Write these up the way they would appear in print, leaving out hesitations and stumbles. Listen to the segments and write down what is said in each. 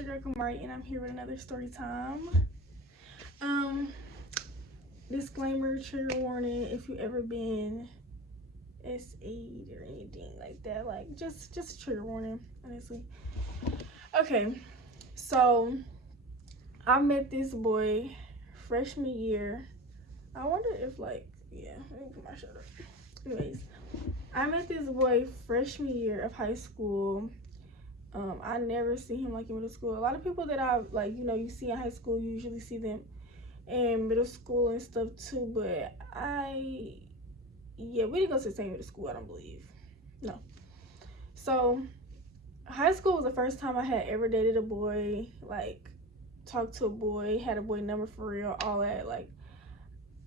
your girl Ky'mari, and I'm here with another story time. Disclaimer, trigger warning, if you ever been SA'd or anything like that, like just trigger warning, honestly. Okay, so I met this boy freshman year. I wonder if let me put my shirt up. Anyways, I met this boy freshman year of high school. I never see him like in middle school. A lot of people that I you see in high school, you usually see them in middle school and stuff too. But we didn't go to the same middle school, I don't believe. No. So high school was the first time I had ever dated a boy, like talked to a boy, had a boy number for real, all that. Like,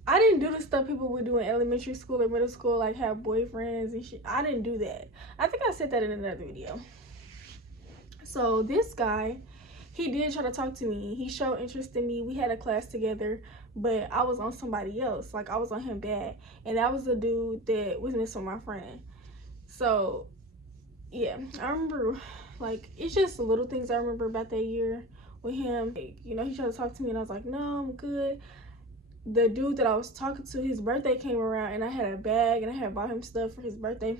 I didn't do the stuff people would do in elementary school or middle school, like have boyfriends and shit. I didn't do that. I think I said that in another video. So this guy, he did try to talk to me. He showed interest in me. We had a class together, but I was on somebody else. Like, I was on him bad. And that was the dude that was missing my friend. So, yeah. I remember, like, it's just little things I remember about that year with him. Like, he tried to talk to me, and I was like, no, I'm good. The dude that I was talking to, his birthday came around, and I had a bag, and I had bought him stuff for his birthday.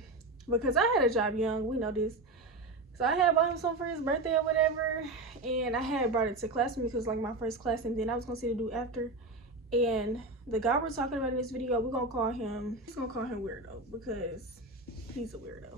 Because I had a job young. We know this. So I had bought him something for his birthday or whatever, and I had brought it to class with me because like my first class, and then I was gonna see the dude after. And the guy we're talking about in this video, we're gonna call him weirdo because he's a weirdo.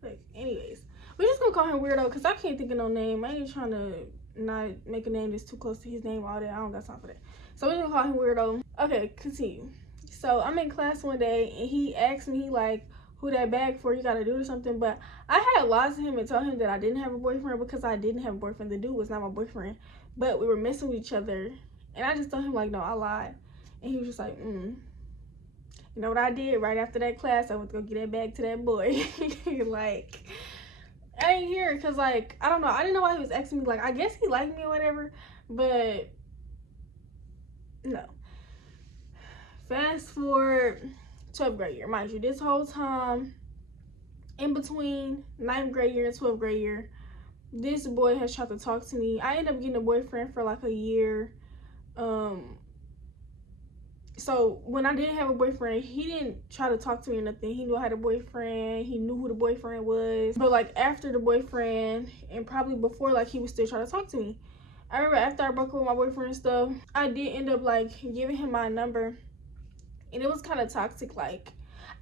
Like, anyways, we're just gonna call him weirdo because I can't think of no name. I ain't trying to not make a name that's too close to his name, all that. I don't got time for that. So we're gonna call him weirdo. Okay, continue. So I'm in class one day, and he asked me like, who that bag for, you gotta do or something. But I had lied to him and told him that I didn't have a boyfriend because I didn't have a boyfriend. The dude was not my boyfriend, but we were messing with each other. And I just told him like, no, I lied. And he was just like, You know what I did? Right after that class, I went to go get that bag to that boy. Like, I ain't here because like, I don't know. I didn't know why he was asking me. Like, I guess he liked me or whatever, but no. Fast forward 12th grade year. Mind you, this whole time in between 9th grade year and 12th grade year, this boy has tried to talk to me. I ended up getting a boyfriend for like a year. So when I didn't have a boyfriend, he didn't try to talk to me or nothing. He knew I had a boyfriend. He knew who the boyfriend was. But like after the boyfriend, and probably before, like he was still trying to talk to me. I remember after I broke up with my boyfriend and stuff, I did end up like giving him my number. And it was kind of toxic. Like,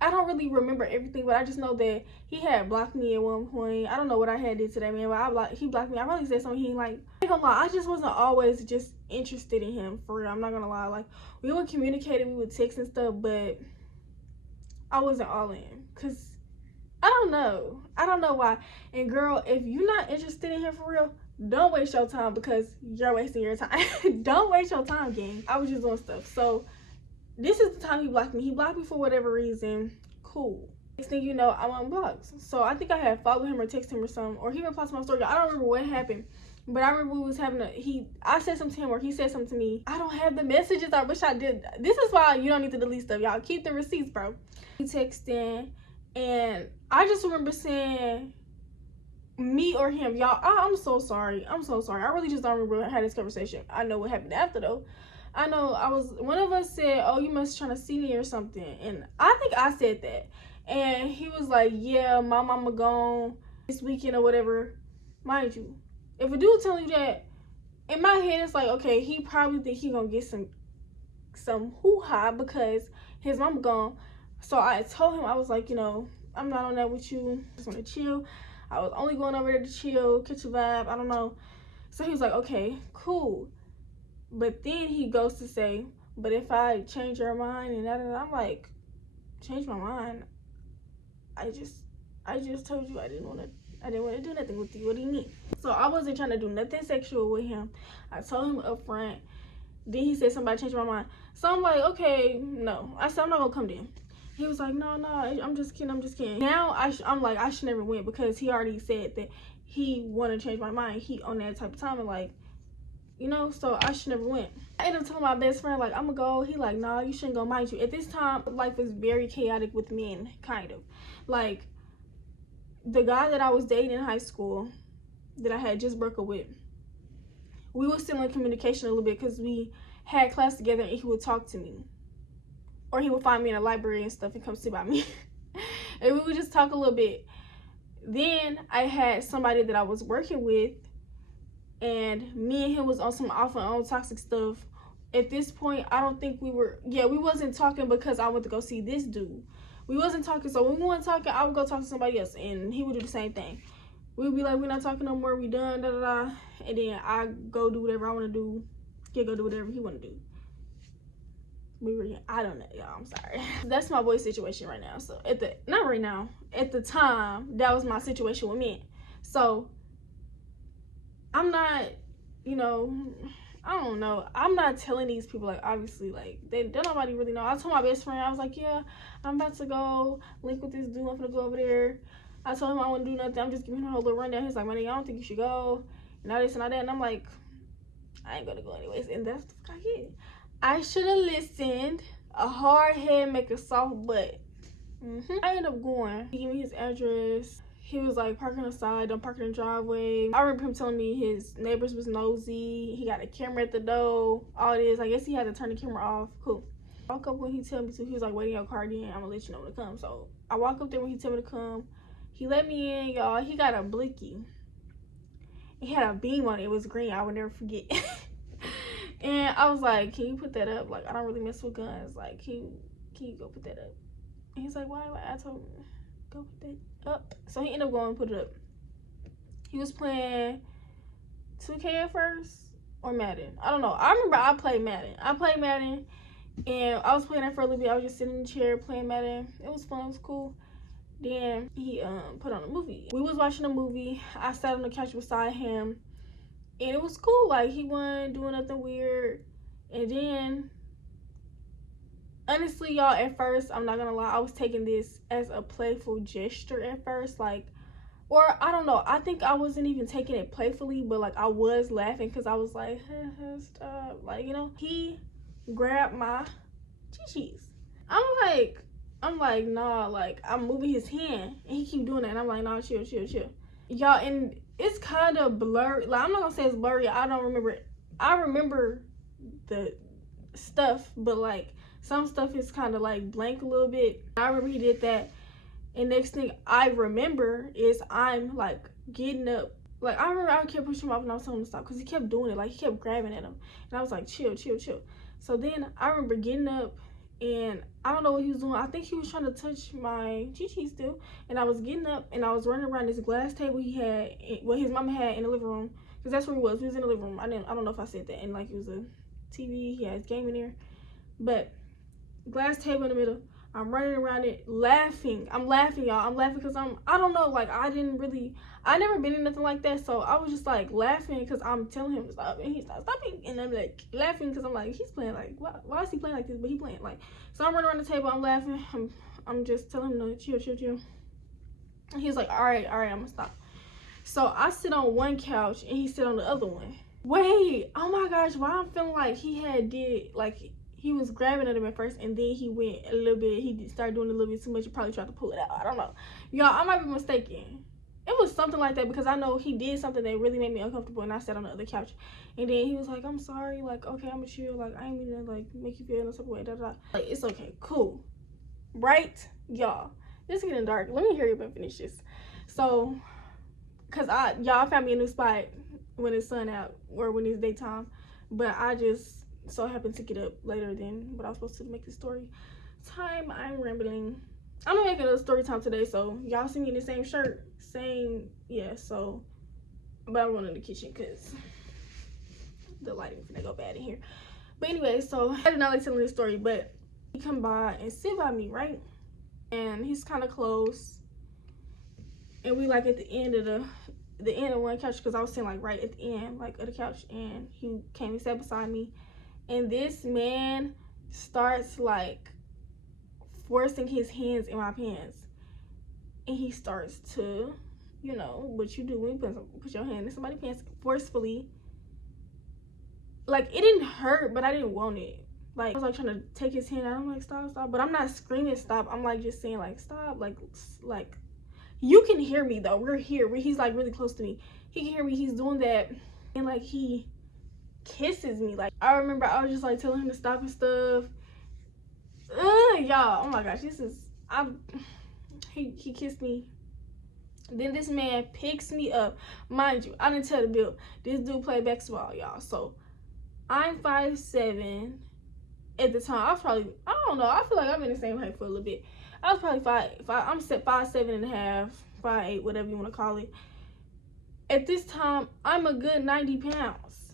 I don't really remember everything, but I just know that he had blocked me at one point. I don't know what I had did to that man, but he blocked me. I probably said something he ain't like. I ain't gonna lie, I just wasn't always just interested in him, for real. I'm not gonna lie. Like, we would communicate and we would text and stuff, but I wasn't all in. Because, I don't know why. And girl, if you're not interested in him for real, don't waste your time because you're wasting your time. Don't waste your time, gang. I was just doing stuff. So this is the time he blocked me. He blocked me for whatever reason. Cool. Next thing you know, I'm unblocked. So I think I had followed him or texted him or something. Or he replied to my story. I don't remember what happened. But I remember we was having I said something to him or he said something to me. I don't have the messages. I wish I did. This is why you don't need to delete stuff, y'all. Keep the receipts, bro. He texting. And I just remember saying me or him. Y'all, I'm so sorry. I'm so sorry. I really just don't remember having this conversation. I know what happened after, though. I know one of us said, oh, you must trying to see me or something. And I think I said that. And he was like, yeah, my mama gone this weekend or whatever. Mind you, if a dude telling you that, in my head, it's like, okay, he probably think he gonna get some hoo-ha because his mama gone. So I told him, I was like, I'm not on that with you. I just want to chill. I was only going over there to chill, catch a vibe. I don't know. So he was like, okay, cool. But then he goes to say, but if I change your mind and that, and I'm like, change my mind? I just told you I didn't want to do nothing with you. What do you mean? So I wasn't trying to do nothing sexual with him. I told him up front. Then he said somebody changed my mind. So I'm like, okay, no. I said I'm not gonna come then. He was like, no, I'm just kidding. Now I'm like, I should never went because he already said that he wanted to change my mind. He on that type of time and like, so I should never went. I ended up telling my best friend, like, I'm gonna go. He like, nah, you shouldn't go. Mind you, at this time, life was very chaotic with men, kind of. Like, the guy that I was dating in high school, that I had just broke up with, we were still in communication a little bit because we had class together, and he would talk to me, or he would find me in a library and stuff and come sit by me. And we would just talk a little bit. Then I had somebody that I was working with, and me and him was on some off and on toxic stuff. At this point, I don't think we wasn't talking because I went to go see this dude. We wasn't talking, so when we weren't talking, I would go talk to somebody else, and he would do the same thing. We would be like, we're not talking no more, we done, da da da. And then I go do whatever I want to do. He go do whatever he want to do. I don't know, y'all, I'm sorry. That's my boy situation right now. So not right now, at the time, that was my situation with men. So I'm not, I don't know. I'm not telling these people, like, obviously, like, they nobody really know. I told my best friend, I was like, yeah, I'm about to go link with this dude. I'm gonna go over there. I told him I wouldn't do nothing. I'm just giving him a whole little rundown. He's like, man, I don't think you should go. And all this and all that. And I'm like, I ain't gonna go anyways. And that's the fuck I get. I should have listened. A hard head make a soft butt. I ended up going. He gave me his address. He was like, park on the side, don't park in the driveway. I remember him telling me his neighbors was nosy. He got a camera at the door. All this. I guess he had to turn the camera off. Cool. I walk up when he tell me to. He was like, waiting your car then. I'm gonna let you know when to come. So I walk up there when he tell me to come. He let me in, y'all. He got a blicky. He had a beam on it. It was green. I would never forget. And I was like, can you put that up? Like, I don't really mess with guns. Like, can you go put that up? And he's like, why? I told him, go put that up. So he ended up going and put it up. He was playing 2K at first, or Madden. I don't know. I remember I played Madden. And I was playing that for a little bit. I was just sitting in the chair playing Madden. It was fun. It was cool. Then he put on a movie. We was watching a movie. I sat on the couch beside him. And it was cool. Like, he wasn't doing nothing weird. And then, honestly, y'all, at first, I'm not gonna lie, I was taking this as a playful gesture at first. Like, or I don't know. I think I wasn't even taking it playfully, but, like, I was laughing because I was like, stop. Like, he grabbed my chi-chis. I'm like, nah, like, I'm moving his hand. And he keep doing that. And I'm like, nah, chill. Y'all, and it's kind of blurry. Like, I'm not gonna say it's blurry. I don't remember it. I remember the stuff, but like some stuff is kind of like blank a little bit. I remember he did that, and next thing I remember is I'm like getting up. Like, I remember I kept pushing him off and I was telling him to stop because he kept doing it. Like, he kept grabbing at him, and I was like, chill. So then I remember getting up, and I don't know what he was doing. I think he was trying to touch my chi-chi still. And I was getting up and I was running around this glass table he had, what his mama had in the living room. Because that's where he was. He was in the living room. I don't know if I said that. And like, it was a TV. He had his game in there. But glass table in the middle. I'm running around it laughing. I'm laughing, y'all. I'm laughing because I don't know. Like, I never been in nothing like that. So I was just like laughing because I'm telling him to stop. And he's not stopping. And I'm like laughing because I'm like, he's playing like, why is he playing like this? But he playing like, so I'm running around the table. I'm laughing. I'm just telling him to chill. And he's like, all right, I'm gonna stop. So I sit on one couch and he sit on the other one. Wait, oh my gosh, why I'm feeling like he was grabbing at him at first, and then he went a little bit. He started doing a little bit too much. He probably tried to pull it out. I don't know. Y'all, I might be mistaken. It was something like that because I know he did something that really made me uncomfortable, and I sat on the other couch. And then he was like, I'm sorry. Like, okay, I'm gonna chill. Like, I ain't mean to, like, make you feel no type of way. Like, it's okay. Cool. Right? Y'all, it's getting dark. Let me hurry up and finish this. So, because y'all found me a new spot when it's sun out or when it's daytime. But I just so happened to get up later than what I was supposed to make the story time. I'm rambling. I'm gonna make another story time today, so y'all see me in the same shirt, so but I'm going in the kitchen because the lighting is gonna go bad in here. But anyway, so I do not like telling this story, but he come by and sit by me, right? And he's kind of close, and we like at the end of one couch because I was sitting like right at the end like of the couch, and he came and sat beside me. And this man starts like forcing his hands in my pants. And he starts to, what you do when you put your hand in somebody's pants forcefully. Like, it didn't hurt, but I didn't want it. Like, I was like trying to take his hand out. I'm like, stop. But I'm not screaming stop. I'm like just saying like, stop. Like you can hear me though. We're here. He's like really close to me. he can hear me. He's doing that, and like he kisses me. Like I remember I was just like telling him to stop and stuff. Y'all, oh my gosh, he kissed me. Then this man picks me up. Mind you, I didn't tell the bill. This dude played basketball, y'all. So I'm 5'7". At the time, I was probably, I don't know, I feel like I've been the same height for a little bit. I was probably 5'7.5", 5'8", whatever you want to call it. At this time, I'm a good 90 pounds.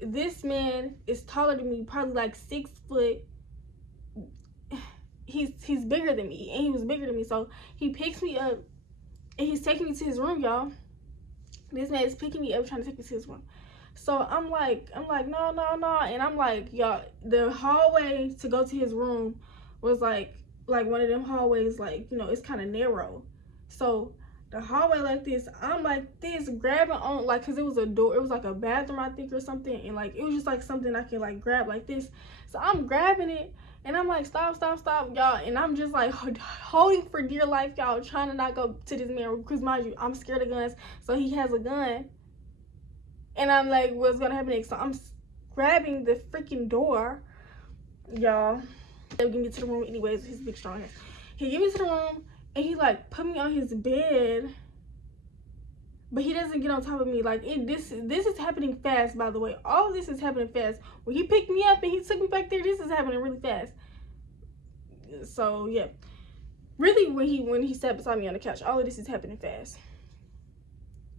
This man is taller than me, probably like 6 foot. He's bigger than me, and he was bigger than me. So he picks me up, and he's taking me to his room, y'all. This man is picking me up, trying to take me to his room. So I'm like, no, and I'm like, y'all, the hallway to go to his room was like one of them hallways, like, you know, it's kind of narrow. So the hallway like this, I'm like this, grabbing on, like, cause it was a door, it was like a bathroom, I think, or something, and like it was just like something I could like grab like this. So I'm grabbing it, and I'm like, stop, y'all, and I'm just like holding for dear life, y'all, trying to not go to this man, because mind you, I'm scared of guns, so he has a gun. And I'm like, what's gonna happen next? So I'm grabbing the freaking door, y'all. They'll get me to the room anyways. He's big, strong ass. He get me to the room, and he like put me on his bed, but he doesn't get on top of me. Like this is happening fast, by the way. All of this is happening fast. When he picked me up and he took me back there, this is happening really fast. So yeah, really, when he sat beside me on the couch, all of this is happening fast.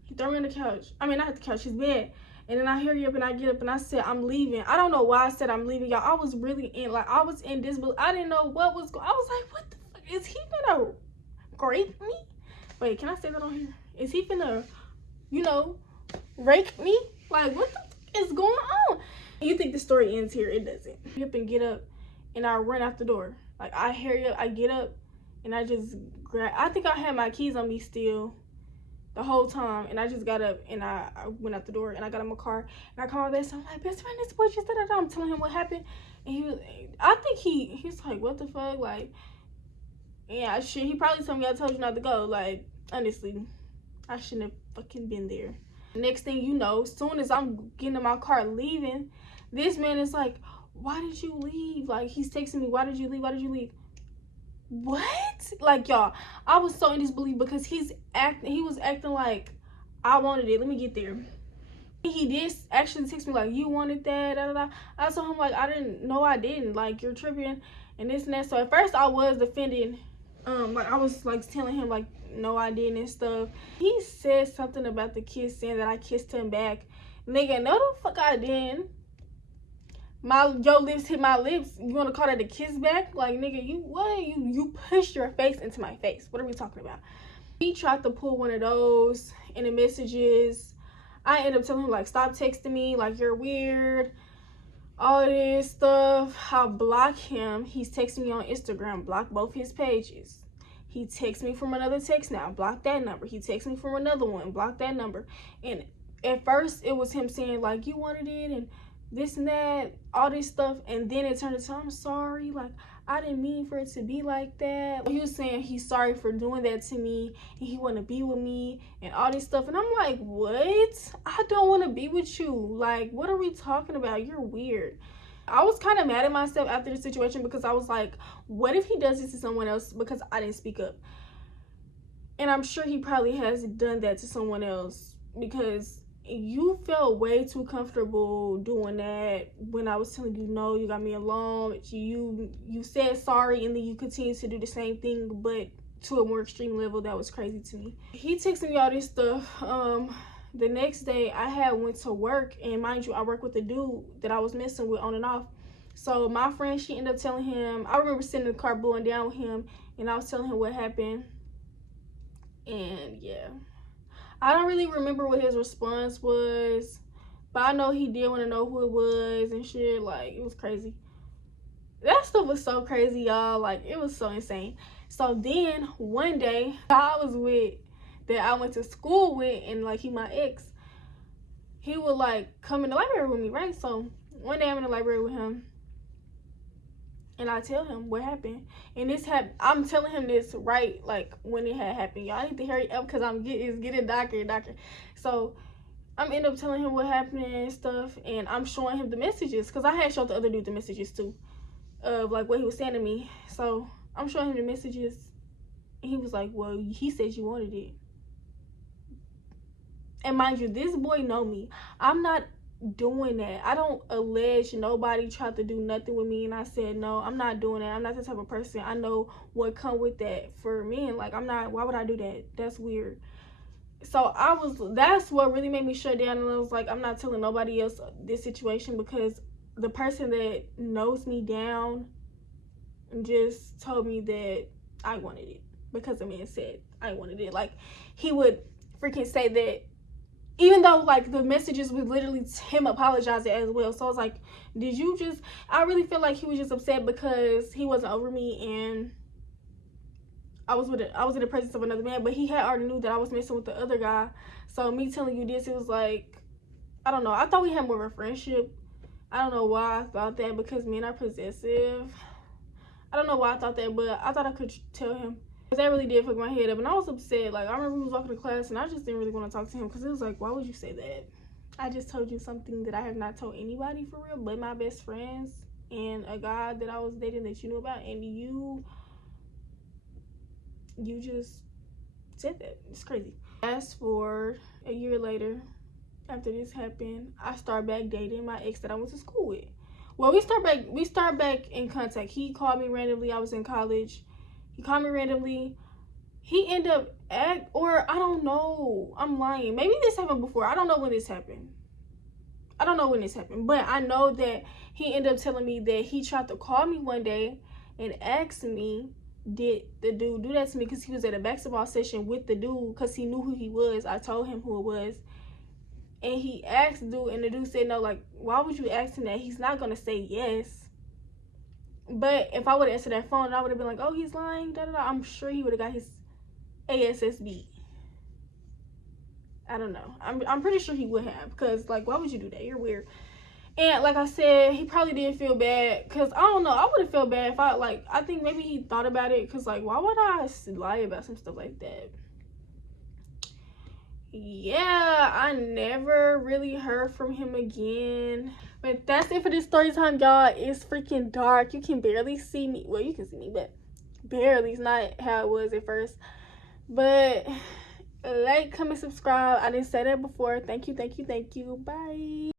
He threw me on the couch. I mean, not the couch, his bed. And then I hurry up and I get up and I said, I'm leaving. I don't know why I said I'm leaving, y'all. I was really I was in disbelief. I didn't know what was going on. I was like, what the fuck? Is he finna rape me? Wait, can I say that on here? Is he finna, you know, rape me? Like, what the fuck is going on? You think the story ends here? It doesn't. I hurry up and get up and I run out the door. Like, I hurry up, I get up and I just grab, I think I had my keys on me still the whole time, and I just got up and I went out the door and I got in my car and I called this. I'm like, best friend, this boy just da. I'm telling him what happened, and I think he's like, what the fuck, like, yeah, shit. He probably told me, I told you not to go. Like, honestly, I shouldn't have fucking been there. Next thing you know, as soon as I'm getting in my car leaving, this man is like, why did you leave? Like, he's texting me, why did you leave? What? Like, y'all, I was so in disbelief because he was acting like I wanted it. Let me get there. He did actually text me like, you wanted that, da, da, da. I told him like, I didn't, like, you're tripping and this and that. So at first I was defending, like I was like telling him like, no, I didn't and stuff. He said something about the kiss, saying that I kissed him back. Nigga, no the fuck I didn't. Your lips hit my lips. You want to call that a kiss back? Like, nigga, you pushed your face into my face. What are we talking about? He tried to pull one of those in the messages. I ended up telling him like, stop texting me, like, you're weird, all this stuff. I'll block him. He's texting me on Instagram, block both his pages. He texts me from another text now, block that number. He texts me from another one, block that number. And at first it was him saying like, you wanted it and this and that, all this stuff, and then it turned into, I'm sorry, like, I didn't mean for it to be like that. He was saying he's sorry for doing that to me, and he want to be with me, and all this stuff, and I'm like, what? I don't want to be with you. Like, what are we talking about? You're weird. I was kind of mad at myself after the situation because I was like, what if he does this to someone else because I didn't speak up? And I'm sure he probably has done that to someone else because you felt way too comfortable doing that when I was telling you, no, you got me alone. You said sorry, and then you continued to do the same thing, but to a more extreme level. That was crazy to me. He texted me all this stuff. The next day I had went to work, and mind you, I work with a dude that I was messing with on and off. So my friend, she ended up telling him, I remember sitting in the car blowing down with him, and I was telling him what happened. And yeah, I don't really remember what his response was, but I know he did want to know who it was and shit. Like, it was crazy. That stuff was so crazy, y'all. Like, it was so insane. So then one day I was with, that I went to school with, and like, he my ex, he would like come in the library with me, right? So one day I'm in the library with him, And I tell him what happened. And this I'm telling him this right, like, when it had happened. Y'all need to hurry up because it's getting darker and darker. So I'm end up telling him what happened and stuff. And I'm showing him the messages. Because I had showed the other dude the messages too. Of, like, what he was saying to me. So I'm showing him the messages. And he was like, well, he said you wanted it. And mind you, this boy know me. I'm not doing that. I don't allege nobody tried to do nothing with me, and I said no, I'm not doing that. I'm not the type of person. I know what come with that for men. Like, I'm not. Why would I do that? That's weird. So that's what really made me shut down, and I was like, I'm not telling nobody else this situation, because the person that knows me down just told me that I wanted it because the man said I wanted it. Like, he would freaking say that, even though, like, the messages was literally him apologizing as well. So I was like, did you just... I really feel like he was just upset because he wasn't over me and I was in the presence of another man. But he had already knew that I was messing with the other guy. So me telling you this, it was like, I don't know. I thought we had more of a friendship. I don't know why I thought that, because men are possessive. I don't know why I thought that, but I thought I could tell him. That really did fuck my head up, and I was upset. Like, I remember we was walking to class, and I just didn't really want to talk to him, because it was like, why would you say that? I just told you something that I have not told anybody for real, but my best friends and a guy that I was dating that you knew about, and you just said that. It's crazy. Fast forward a year later, after this happened, I start back dating my ex that I went to school with. Well, we start back in contact. He called me randomly. I was in college. He called me randomly. He ended up or I don't know. I'm lying. Maybe this happened before. I don't know when this happened. But I know that he ended up telling me that he tried to call me one day and ask me, did the dude do that to me? Because he was at a basketball session with the dude, because he knew who he was. I told him who it was. And he asked the dude, and the dude said no. Like, why would you ask him that? He's not going to say yes. But if I would have answered that phone, I would have been like, oh, he's lying, da da da. I'm sure he would have got his ASSB. I don't know. I'm pretty sure he would have, because, like, why would you do that? You're weird. And like I said, he probably didn't feel bad, because I don't know. I would have felt bad if I think maybe he thought about it, because, like, why would I lie about some stuff like that? Yeah, I never really heard from him again. But that's it for this story time, y'all. It's freaking dark. You can barely see me. Well, you can see me, but barely. It's not how it was at first. But like, comment, subscribe. I didn't say that before. Thank you. Bye.